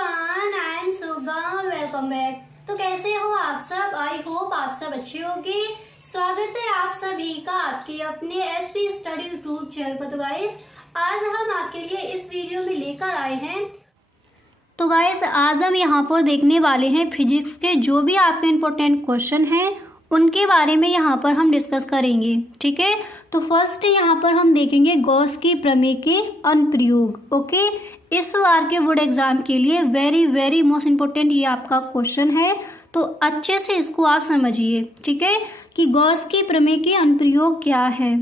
Everyone, I am Suga. Welcome back. तो कैसे हो आप सब? आई होप आप सब अच्छे होंगे। स्वागत है आप सभी का आपके अपने एसपी स्टडी यूट्यूब चैनल पर। तो गाइस, आज हम आपके लिए इस वीडियो में लेकर आए हैं। तो गाइस, आज हम यहाँ पर देखने वाले हैं फिजिक्स के जो भी आपके इम्पोर्टेंट क्वेश्चन हैं उनके बारे में यहाँ पर हम डिस्कस करेंगे। ठीक है, तो फर्स्ट यहाँ पर हम देखेंगे गॉस की प्रमेय के अनुप्रयोग। ओके, इस बार के बोर्ड एग्जाम के लिए वेरी वेरी मोस्ट इम्पोर्टेंट ये आपका क्वेश्चन है, तो अच्छे से इसको आप समझिए। ठीक है, कि गॉस की प्रमेय के अनुप्रयोग क्या है।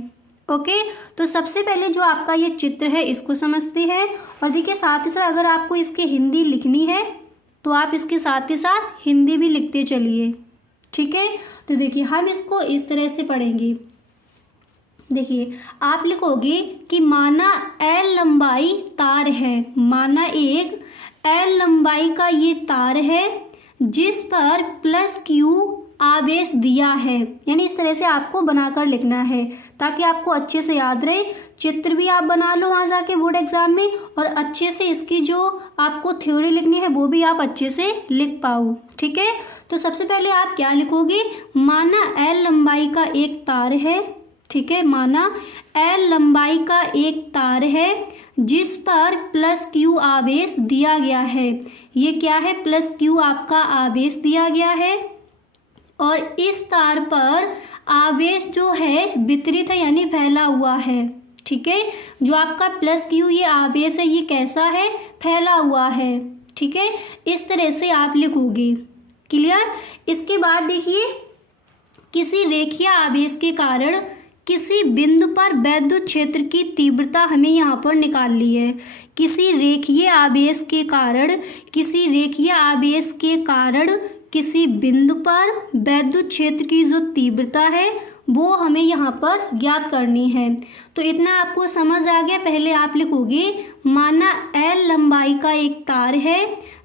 ओके, तो सबसे पहले जो आपका ये चित्र है इसको समझते हैं, और देखिए साथ ही साथ अगर आपको इसकी हिंदी लिखनी है तो आप इसके साथ ही साथ हिंदी भी लिखते चलिए। ठीक है, तो देखिए हम इसको इस तरह से पढ़ेंगे। देखिए आप लिखोगे कि माना L लंबाई तार है, माना एक L लंबाई का ये तार है जिस पर प्लस Q आवेश दिया है। यानी इस तरह से आपको बनाकर लिखना है ताकि आपको अच्छे से याद रहे। चित्र भी आप बना लो वहाँ जाके बोर्ड एग्जाम में, और अच्छे से इसकी जो आपको थ्योरी लिखनी है वो भी आप अच्छे से लिख पाओ। ठीक है, तो सबसे पहले आप क्या लिखोगे, माना L लंबाई का एक तार है। ठीक है, माना L लंबाई का एक तार है जिस पर प्लस Q आवेश दिया गया है। ये क्या है, प्लस Q आपका आवेश दिया गया है, और इस तार पर आवेश जो है वितरित है यानी फैला हुआ है। ठीक है, जो आपका प्लस Q ये आवेश है ये कैसा है, फैला हुआ है। ठीक है, इस तरह से आप लिखोगे। क्लियर। इसके बाद देखिए, किसी रेखीय आवेश के कारण किसी बिंदु पर वैद्युत क्षेत्र की तीव्रता हमें यहाँ पर निकालनी है। किसी रेखीय आवेश के कारण, किसी रेखीय आवेश के कारण किसी बिंदु पर वैद्युत क्षेत्र की जो तीव्रता है वो हमें यहाँ पर ज्ञात करनी है। तो इतना आपको समझ आ गया। पहले आप लिखोगे माना L लंबाई का एक तार है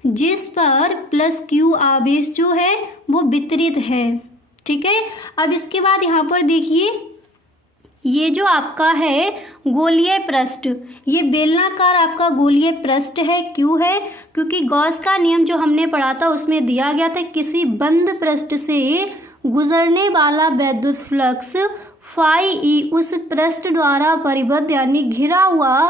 जिस पर प्लस Q आवेश जो है वो वितरित है। ठीक है, अब इसके बाद यहाँ पर देखिए, ये जो आपका है गोलीय पृष्ठ, ये बेलनाकार आपका गोलीय पृष्ठ है। क्यों है, क्योंकि गॉस का नियम जो हमने पढ़ा था उसमें दिया गया था किसी बंद पृष्ठ से गुजरने वाला वैद्युत फ्लक्स फाई ई उस पृष्ठ द्वारा परिबद्ध यानी घिरा हुआ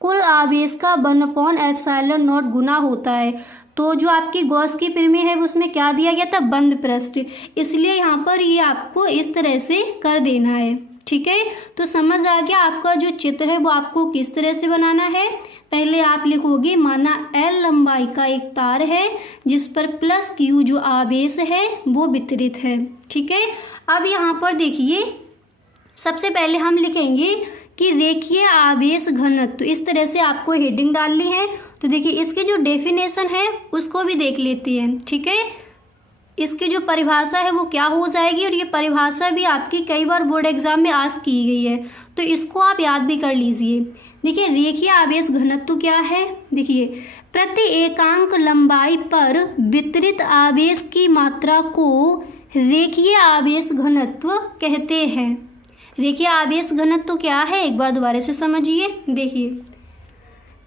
कुल आवेश का 1/ε0 गुना होता है। तो जो आपकी गॉस की प्रमेय है उसमें क्या दिया गया था, बंद पृष्ठ, इसलिए यहाँ पर ये आपको इस तरह से कर देना है। ठीक है, तो समझ आ गया। आपका जो चित्र है वो आपको किस तरह से बनाना है। पहले आप लिखोगे माना L लंबाई का एक तार है जिस पर प्लस Q जो आवेश है वो वितरित है। ठीक है, अब यहाँ पर देखिए सबसे पहले हम लिखेंगे कि रेखीय आवेश घनत्व। तो इस तरह से आपको हेडिंग डालनी है। तो देखिए इसकी जो डेफिनेशन है उसको भी देख लेते हैं। ठीक है, इसकी जो परिभाषा है वो क्या हो जाएगी, और ये परिभाषा भी आपकी कई बार बोर्ड एग्जाम में आस्क की गई है, तो इसको आप याद भी कर लीजिए। देखिए रेखीय आवेश घनत्व क्या है, देखिए प्रति एकांक लंबाई पर वितरित आवेश की मात्रा को रेखीय आवेश घनत्व कहते हैं। रेखीय आवेश घनत्व क्या है, एक बार दोबारा से समझिए। देखिए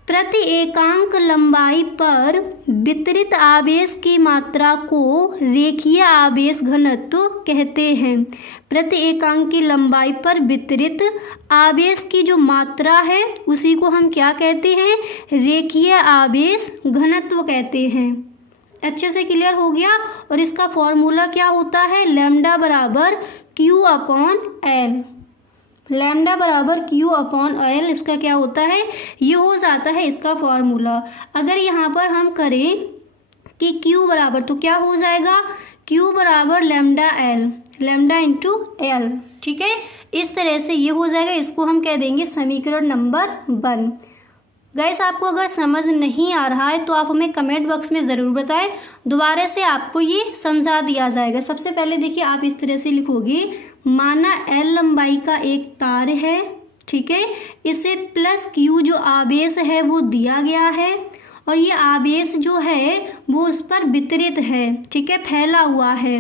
प्रति एकांक लंबाई पर वितरित आवेश की मात्रा को रेखीय आवेश घनत्व कहते हैं। प्रति एकांक की लंबाई पर वितरित आवेश की जो मात्रा है उसी को हम क्या कहते हैं, रेखीय आवेश घनत्व कहते हैं। अच्छे से क्लियर हो गया। और इसका फॉर्मूला क्या होता है, लैम्डा बराबर Q/L। लैम्डा बराबर Q/L इसका क्या होता है, ये हो जाता है इसका फॉर्मूला। अगर यहाँ पर हम करें कि Q बराबर, तो क्या हो जाएगा, Q बराबर lambda L, lambda into L। ठीक है, इस तरह से ये हो जाएगा। इसको हम कह देंगे समीकरण नंबर 1। गाइस, आपको अगर समझ नहीं आ रहा है तो आप हमें कमेंट बॉक्स में ज़रूर बताएं, दोबारा से आपको ये समझा दिया जाएगा। सबसे पहले देखिए आप इस तरह से लिखोगे, माना L लंबाई का एक तार है। ठीक है, इसे प्लस Q जो आवेश है वो दिया गया है, और ये आवेश जो है वो उस पर वितरित है। ठीक है, फैला हुआ है।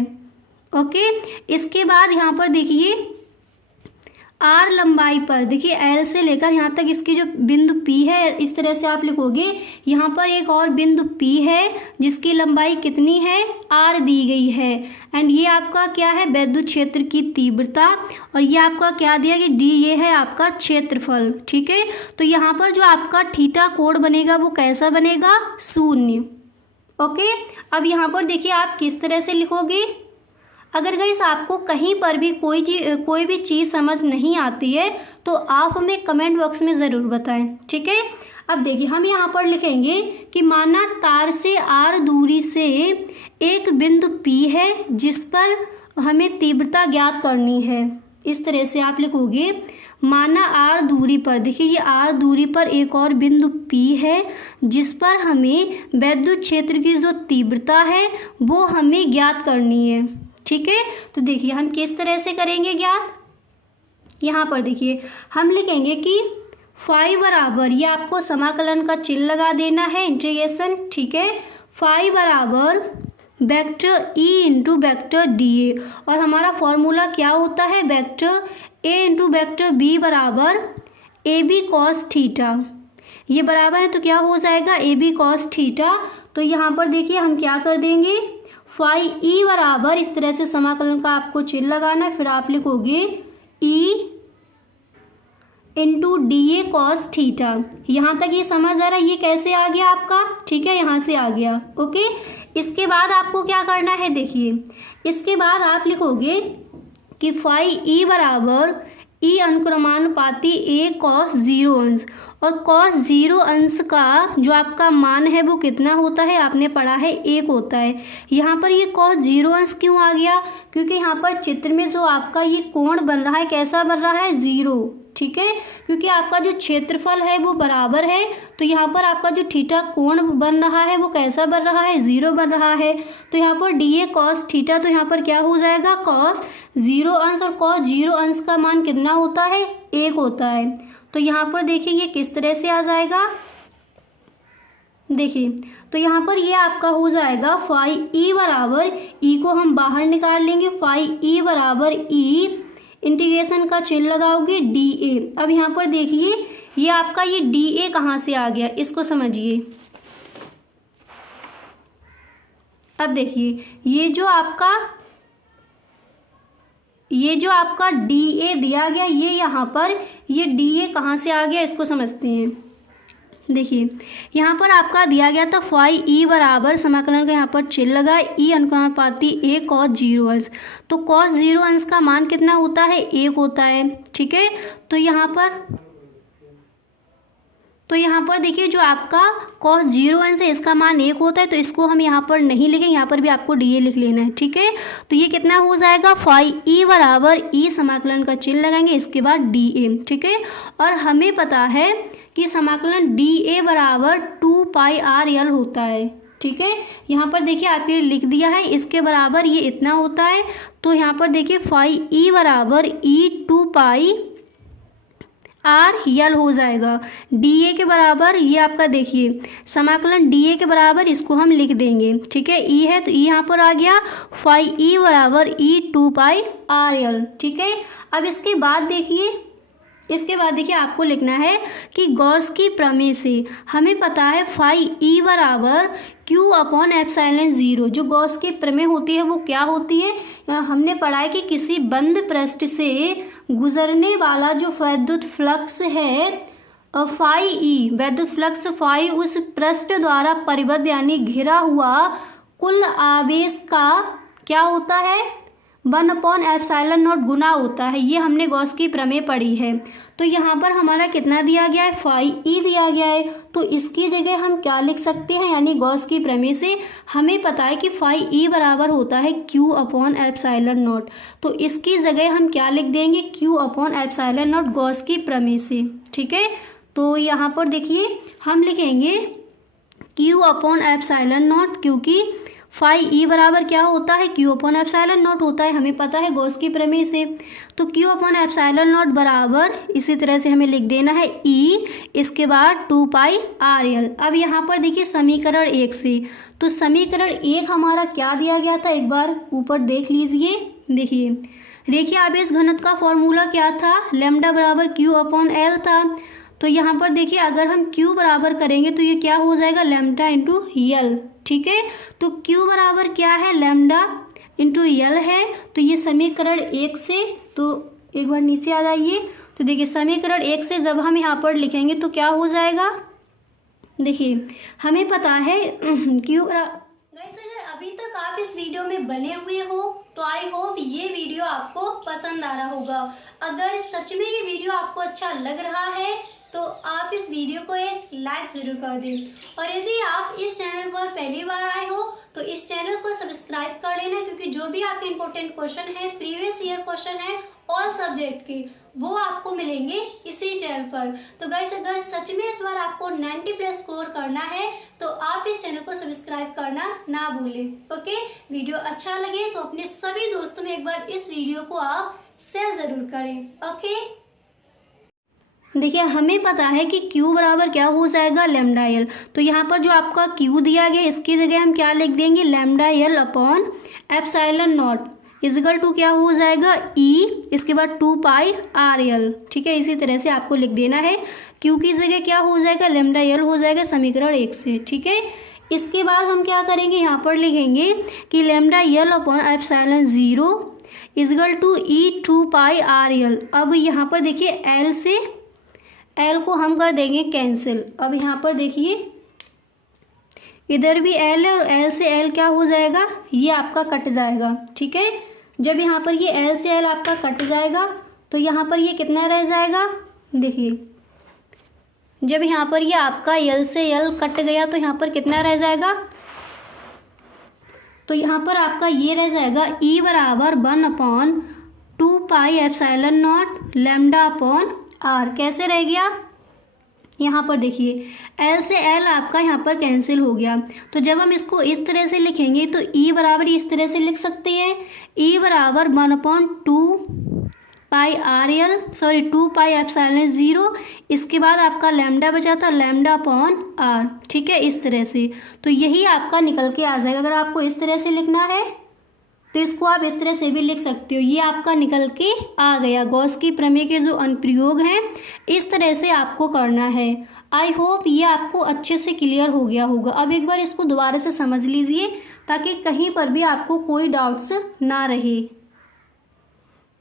ओके, इसके बाद यहाँ पर देखिए आर लंबाई पर, देखिए एल से लेकर यहाँ तक इसकी जो बिंदु पी है, इस तरह से आप लिखोगे। यहाँ पर एक और बिंदु पी है जिसकी लंबाई कितनी है, आर दी गई है। एंड ये आपका क्या है, विद्युत क्षेत्र की तीव्रता। और ये आपका क्या दिया कि डी, ये है आपका क्षेत्रफल। ठीक है, तो यहाँ पर जो आपका थीटा कोण बनेगा वो कैसा बनेगा, 0। ओके, अब यहाँ पर देखिए आप किस तरह से लिखोगे। अगर गाइस आपको कहीं पर भी कोई भी चीज़ समझ नहीं आती है तो आप हमें कमेंट बॉक्स में ज़रूर बताएं। ठीक है, अब देखिए हम यहाँ पर लिखेंगे कि माना तार से आर दूरी से एक बिंदु पी है जिस पर हमें तीव्रता ज्ञात करनी है। इस तरह से आप लिखोगे, माना आर दूरी पर, देखिए ये आर दूरी पर एक और बिंदु पी है जिस पर हमें विद्युत क्षेत्र की जो तीव्रता है वो हमें ज्ञात करनी है। ठीक है, तो देखिए हम किस तरह से करेंगे ज्ञात। यहाँ पर देखिए हम लिखेंगे कि फाई बराबर, ये आपको समाकलन का चिन्ह लगा देना है, इंटीग्रेशन। ठीक है, फाई बराबर vector E into vector D A, और हमारा फॉर्मूला क्या होता है, vector A into vector B बराबर ए बी कॉस थीटा। ये बराबर है तो क्या हो जाएगा, ए बी कॉस थीटा। तो यहाँ पर देखिए हम क्या कर देंगे, फाई ई बराबर, इस तरह से समाकलन का आपको चिन्ह लगाना है, फिर आप लिखोगे E into D A cos theta. यहाँ तक ये समझ आ रहा है, ये कैसे आ गया आपका, ठीक है, यहाँ से आ गया। ओके, इसके बाद आपको क्या करना है, देखिए इसके बाद आप लिखोगे कि फाई ई बराबर ई अनुक्रमानुपाती ए कॉस 0 अंश, और कॉस 0 अंश का जो आपका मान है वो कितना होता है, आपने पढ़ा है 1 होता है। यहाँ पर ये कॉस 0 अंश क्यों आ गया, क्योंकि यहाँ पर चित्र में जो आपका ये कोण बन रहा है कैसा बन रहा है, 0। ठीक है, क्योंकि आपका जो क्षेत्रफल है वो बराबर है, तो यहाँ पर आपका जो थीटा कोण बन रहा है वो कैसा बन रहा है, 0 बन रहा है। तो यहाँ पर डी ए कॉस थीटा, तो यहाँ पर क्या हो जाएगा, कॉस 0 अंश, और कॉस 0 अंश का मान कितना होता है, 1 होता है। तो यहाँ पर देखिए ये किस तरह से आ जाएगा, देखिए तो यहाँ पर ये आपका हो जाएगा फाई ई बराबर, ई को हम बाहर निकाल लेंगे, फाई ई बराबर ई, इंटीग्रेशन का चिन्ह लगाओगे डी ए। अब यहाँ पर देखिए ये आपका ये डी ए कहाँ से आ गया, इसको समझिए। अब देखिए ये जो आपका डी ए दिया गया, ये यहाँ पर ये डी ए कहाँ से आ गया, इसको समझते हैं। देखिए यहाँ पर आपका दिया गया था फाई ई बराबर, समाकलन का यहाँ पर चिन्ह लगा, ई अनुपाती ए कॉस 0 अंश। तो कॉस 0 अंश का मान कितना होता है, 1 होता है। ठीक है, तो यहाँ पर देखिए जो आपका कॉस 0 अंश है इसका मान 1 होता है, तो इसको हम यहाँ पर नहीं लिखेंगे, यहाँ पर भी आपको डी ए लिख लेना है। ठीक है, तो ये कितना हो जाएगा, फाई ई बराबर ई, समाकलन का चिन्ह लगाएंगे, इसके बाद डी ए। ठीक है, और हमें पता है कि समाकलन डी ए बराबर 2 पाई आर एल होता है। ठीक है, यहाँ पर देखिए आपके लिए लिख दिया है, इसके बराबर ये इतना होता है। तो यहाँ पर देखिए फाई ई बराबर ई 2 पाई आर यल हो जाएगा। डी ए के बराबर ये आपका देखिए समाकलन डी ए के बराबर, इसको हम लिख देंगे। ठीक है, ई है तो ई यहाँ पर आ गया, फाई ई बराबर ई 2 पाई आर यल। ठीक है, अब इसके बाद देखिए आपको लिखना है कि गॉस की प्रमेय से हमें पता है फाई ई बराबर क्यू अपॉन एप्सिलॉन 0। जो गॉस की प्रमेय होती है वो क्या होती है, हमने पढ़ा है कि किसी बंद पृष्ठ से गुजरने वाला जो विद्युत फ्लक्स है फाई ई, विद्युत फ्लक्स फाई उस पृष्ठ द्वारा परिबद्ध यानी घिरा हुआ कुल आवेश का क्या होता है, 1/एप्सिलॉन नॉट गुना होता है। ये हमने गॉस की प्रमेय पढ़ी है। तो यहाँ पर हमारा कितना दिया गया है, फाई ई दिया गया है, तो इसकी जगह हम क्या लिख सकते हैं, यानी गॉस की प्रमेय से हमें पता है कि फाई ई बराबर होता है क्यू अपॉन एप्सिलॉन नॉट, तो इसकी जगह हम क्या लिख देंगे, Q upon epsilon not Gauss की प्रमेय से। ठीक है, तो यहाँ पर देखिए हम लिखेंगे क्यू अपॉन एप्सिलॉन नॉट, क्योंकि फाई ई बराबर क्या होता है, क्यू अपॉन एप्सिलॉन नॉट होता है, हमें पता है गॉस की प्रमेय से। तो क्यू अपॉन एप्सिलॉन नॉट बराबर इसी तरह से हमें लिख देना है ई, इसके बाद 2 पाई आर एल। अब यहाँ पर देखिए समीकरण 1 से, तो समीकरण 1 हमारा क्या दिया गया था, एक बार ऊपर देख लीजिए। देखिए रेखीय आवेश घनत्व का फॉर्मूला क्या था, लैम्डा बराबर क्यू अपॉन एल था। तो यहाँ पर देखिए अगर हम क्यू बराबर करेंगे तो ये क्या हो जाएगा, लैम्डा इंटू यल। ठीक है, तो क्यू बराबर क्या है, लैम्डा इंटू यल है। तो ये समीकरण 1 से, तो एक बार नीचे आ जाइए, तो देखिए समीकरण 1 से जब हम यहाँ पर लिखेंगे तो क्या हो जाएगा, देखिए हमें पता है क्यू। अगर अभी तक आप इस वीडियो में बने हुए हो तो आई होप ये वीडियो आपको पसंद आ रहा होगा। अगर सच में ये वीडियो आपको अच्छा लग रहा है तो आप इस वीडियो को एक लाइक ज़रूर कर दें, और यदि आप इस चैनल पर पहली बार आए हो तो इस चैनल को सब्सक्राइब कर लेना, क्योंकि जो भी आपके इंपॉर्टेंट क्वेश्चन है, प्रीवियस ईयर क्वेश्चन है ऑल सब्जेक्ट के, वो आपको मिलेंगे इसी चैनल पर। तो गाइस अगर सच में इस बार आपको 90+ स्कोर करना है तो आप इस चैनल को सब्सक्राइब करना ना भूलें। ओके, वीडियो अच्छा लगे तो अपने सभी दोस्तों में एक बार इस वीडियो को आप शेयर ज़रूर करें। ओके, देखिए हमें पता है कि Q बराबर क्या हो जाएगा, लैम्डा एल। तो यहाँ पर जो आपका Q दिया गया इसकी जगह हम क्या लिख देंगे, lambda L upon epsilon not is equal to क्या हो जाएगा, E, इसके बाद 2 पाई आर एल। ठीक है, इसी तरह से आपको लिख देना है। Q की जगह क्या हो जाएगा, लैम्डा एल हो जाएगा समीकरण 1 से। ठीक है, इसके बाद हम क्या करेंगे, यहाँ पर लिखेंगे कि lambda L upon epsilon 0 is equal to E 2 pi R L. अब यहाँ पर देखिए L से L को हम कर देंगे कैंसिल। अब यहाँ पर देखिए इधर भी L है और L से L क्या हो जाएगा, ये आपका कट जाएगा। ठीक है, जब यहाँ पर ये L से L आपका कट जाएगा तो यहाँ पर ये कितना रह जाएगा, देखिए जब यहाँ पर ये आपका L से L कट गया तो यहाँ पर कितना रह जाएगा, तो यहाँ पर आपका ये रह जाएगा E बराबर 1/2 pi epsilon not lambda upon R. कैसे रह गया, यहाँ पर देखिए L से L आपका यहाँ पर कैंसिल हो गया। तो जब हम इसको इस तरह से लिखेंगे तो E बराबर इस तरह से लिख सकते हैं, E बराबर 1/2 pi R L, sorry 2 pi epsilon 0, इसके बाद आपका लैम्डा बचा था, लैम्डा अपॉन आर। ठीक है, इस तरह से तो यही आपका निकल के आ जाएगा। अगर आपको इस तरह से लिखना है तो इसको आप इस तरह से भी लिख सकते हो। ये आपका निकल के आ गया। गॉस की प्रमेय के जो अनुप्रयोग हैं इस तरह से आपको करना है। आई होप ये आपको अच्छे से क्लियर हो गया होगा। अब एक बार इसको दोबारा से समझ लीजिए ताकि कहीं पर भी आपको कोई डाउट्स ना रहे।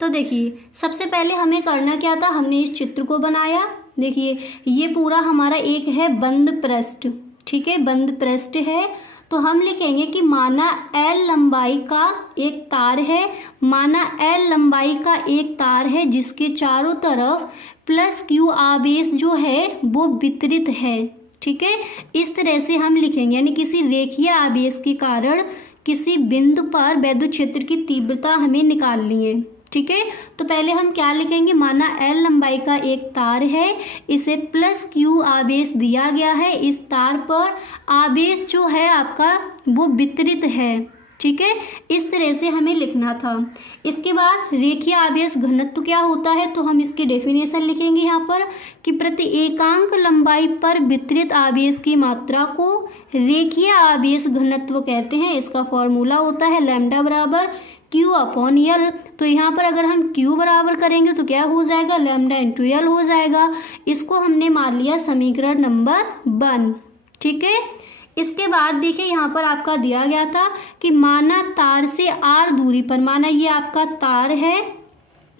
तो देखिए सबसे पहले हमें करना क्या था, हमने इस चित्र को बनाया। देखिए ये पूरा हमारा एक है बंद पृष्ठ। ठीक है, बंद पृष्ठ है। तो हम लिखेंगे कि माना L लंबाई का एक तार है, माना L लंबाई का एक तार है जिसके चारों तरफ +Q आवेश जो है वो वितरित है। ठीक है, इस तरह से हम लिखेंगे, यानी किसी रेखीय आवेश के कारण किसी बिंदु पर वैद्युत क्षेत्र की तीव्रता हमें निकालनी है। ठीक है, तो पहले हम क्या लिखेंगे, माना L लंबाई का एक तार है, इसे +Q आवेश दिया गया है, इस तार पर आवेश जो है आपका वो वितरित है। ठीक है, इस तरह से हमें लिखना था। इसके बाद रेखीय आवेश घनत्व क्या होता है, तो हम इसकी डेफिनेशन लिखेंगे यहाँ पर कि प्रति एकांक लंबाई पर वितरित आवेश की मात्रा को रेखीय आवेश घनत्व कहते हैं। इसका फॉर्मूला होता है लैम्डा बराबर Q अपॉन L। तो यहाँ पर अगर हम Q बराबर करेंगे तो क्या हो जाएगा, लैम्डा इंटू L हो जाएगा। इसको हमने मान लिया समीकरण नंबर 1। ठीक है, इसके बाद देखिए यहाँ पर आपका दिया गया था कि माना तार से R दूरी पर, माना ये आपका तार है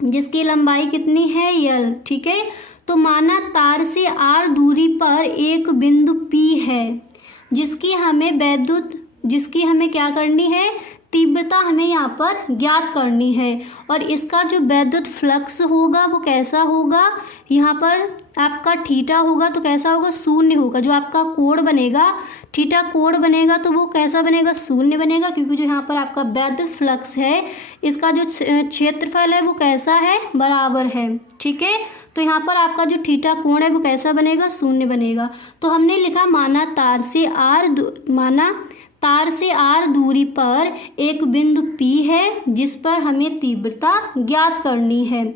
जिसकी लंबाई कितनी है L। ठीक है, तो माना तार से R दूरी पर एक बिंदु P है जिसकी हमें क्या करनी है, तीव्रता हमें यहाँ पर ज्ञात करनी है। और इसका जो वैद्युत फ्लक्स होगा वो कैसा होगा, यहाँ पर आपका थीटा होगा तो कैसा होगा, 0 होगा। जो आपका कोण बनेगा, थीटा कोण बनेगा तो वो कैसा बनेगा, 0 बनेगा, क्योंकि जो यहाँ पर आपका वैद्युत फ्लक्स है इसका जो क्षेत्रफल है वो कैसा है, बराबर है। ठीक है, तो यहाँ पर आपका जो थीटा कोण है वो कैसा बनेगा, 0 बनेगा। तो हमने लिखा माना तार से R दूरी पर एक बिंदु P है जिस पर हमें तीव्रता ज्ञात करनी है।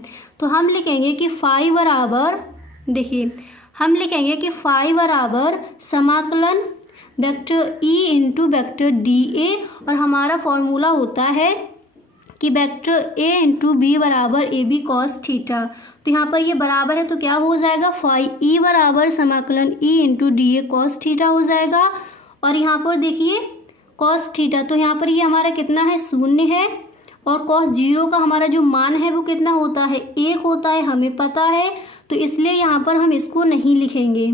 तो हम लिखेंगे कि फाई बराबर, देखिए हम लिखेंगे कि फाई बराबर समाकलन vector E into vector DA, और हमारा फॉर्मूला होता है कि वेक्टर ए इंटू बी बराबर ए बी कॉस थीटा। तो यहाँ पर ये बराबर है तो क्या हो जाएगा, फाई ई बराबर समाकलन E into D A cos theta हो जाएगा। और यहाँ पर देखिए कॉस थीटा, तो यहाँ पर ये हमारा कितना है, 0 है। और कॉस 0 का हमारा जो मान है वो कितना होता है, 1 होता है, हमें पता है। तो इसलिए यहाँ पर हम इसको नहीं लिखेंगे,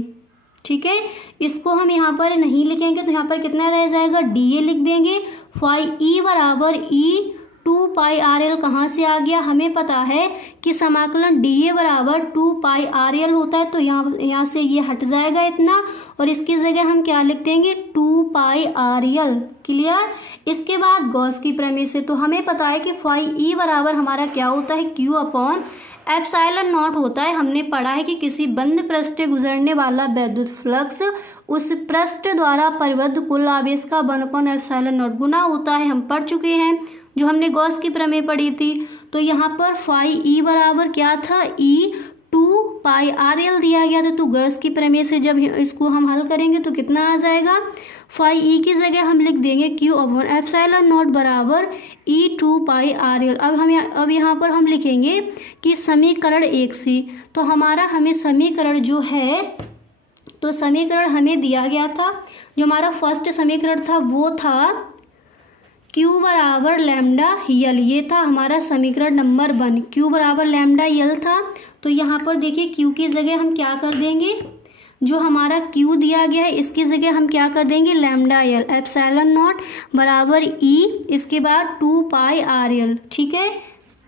ठीक है, इसको हम यहाँ पर नहीं लिखेंगे। तो यहाँ पर कितना रह जाएगा, डी ए लिख देंगे। फाई ई बराबर ई 2 पाई आर एल कहाँ से आ गया, हमें पता है कि समाकलन डी ए बराबर 2 पाई आर एल होता है। तो यहाँ से ये हट जाएगा इतना, और इसकी जगह हम क्या लिख देंगे, 2 पाई आर एल। क्लियर। इसके बाद गॉस की प्रमेय से तो हमें पता है कि फाई ई बराबर हमारा क्या होता है, क्यू अपॉन एप्सिलॉन नॉट होता है। हमने पढ़ा है कि किसी बंद पृष्ठ से गुजरने वाला विद्युत फ्लक्स उस पृष्ठ द्वारा परिबद्ध कुल आवेश का 1 एप्सिलॉन नॉट गुना होता है। हम पढ़ चुके हैं, जो हमने गॉस की प्रमेय पढ़ी थी। तो यहाँ पर फाई ई बराबर क्या था, ई 2 पाई आर एल दिया गया था। तो गॉस की प्रमेय से जब इसको हम हल करेंगे तो कितना आ जाएगा, फाई ई की जगह हम लिख देंगे क्यू अपॉन एप्सिलॉन नॉट बराबर ई 2 पाई आर एल। अब यहाँ पर हम लिखेंगे कि समीकरण 1 से, तो हमारा हमें समीकरण जो है, तो समीकरण हमें दिया गया था, जो हमारा फर्स्ट समीकरण था वो था Q बराबर लैम्डा यल, ये था हमारा समीकरण नंबर 1, Q बराबर लैम्डा यल था। तो यहाँ पर देखिए Q की जगह हम क्या कर देंगे, जो हमारा Q दिया गया है इसकी जगह हम क्या कर देंगे, लैम्डा यल एप्सिलॉन नॉट बराबर E, इसके बाद 2 पाई आर एल। ठीक है,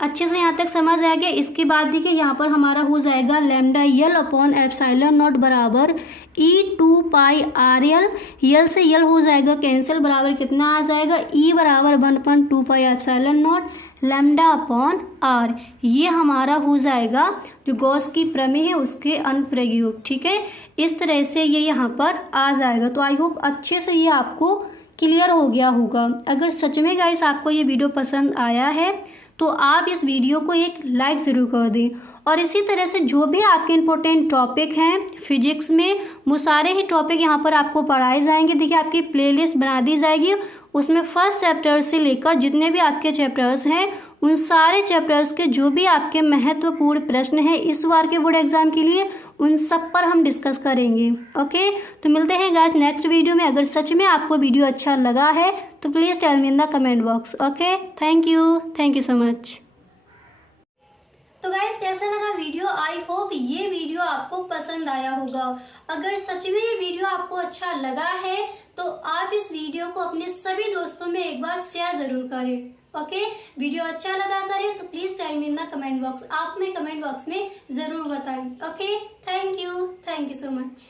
अच्छे से यहाँ तक समझ आ गया। इसके बाद देखिए यहाँ पर हमारा हो जाएगा lambda L upon epsilon not बराबर ई 2 पाई आर एल। यल से यल हो जाएगा कैंसिल, बराबर कितना आ जाएगा, ई बराबर 1/2 pi epsilon not lambda upon R. ये हमारा हो जाएगा जो गॉस की प्रमेय है उसके अनुप्रयोग। ठीक है, इस तरह से ये यहाँ पर आ जाएगा। तो आई होप अच्छे से ये आपको क्लियर हो गया होगा। अगर सच में गाइस आपको ये वीडियो पसंद आया है तो आप इस वीडियो को एक लाइक ज़रूर कर दें। और इसी तरह से जो भी आपके इम्पोर्टेंट टॉपिक हैं फिजिक्स में, वो सारे ही टॉपिक यहाँ पर आपको पढ़ाए जाएंगे। देखिए आपकी प्लेलिस्ट बना दी जाएगी, उसमें फर्स्ट चैप्टर से लेकर जितने भी आपके चैप्टर्स हैं उन सारे चैप्टर्स के जो भी आपके महत्वपूर्ण प्रश्न हैं इस बार के बोर्ड एग्जाम के लिए, उन सब पर हम डिस्कस करेंगे। ओके, तो मिलते हैं गाइस नेक्स्ट वीडियो में। अगर सच में आपको वीडियो अच्छा लगा है तो please tell me in the comment box. Okay, thank you so much. तो गाइस कैसा लगा वीडियो, आई होप ये वीडियो आपको पसंद आया होगा। अगर सच में ये वीडियो आपको अच्छा लगा है तो आप इस वीडियो को अपने सभी दोस्तों में एक बार शेयर जरूर करें। ओके, वीडियो अच्छा लगा करें तो please tell me in the comment box, आप में कमेंट बॉक्स में जरूर बताएं। Okay, thank you so much.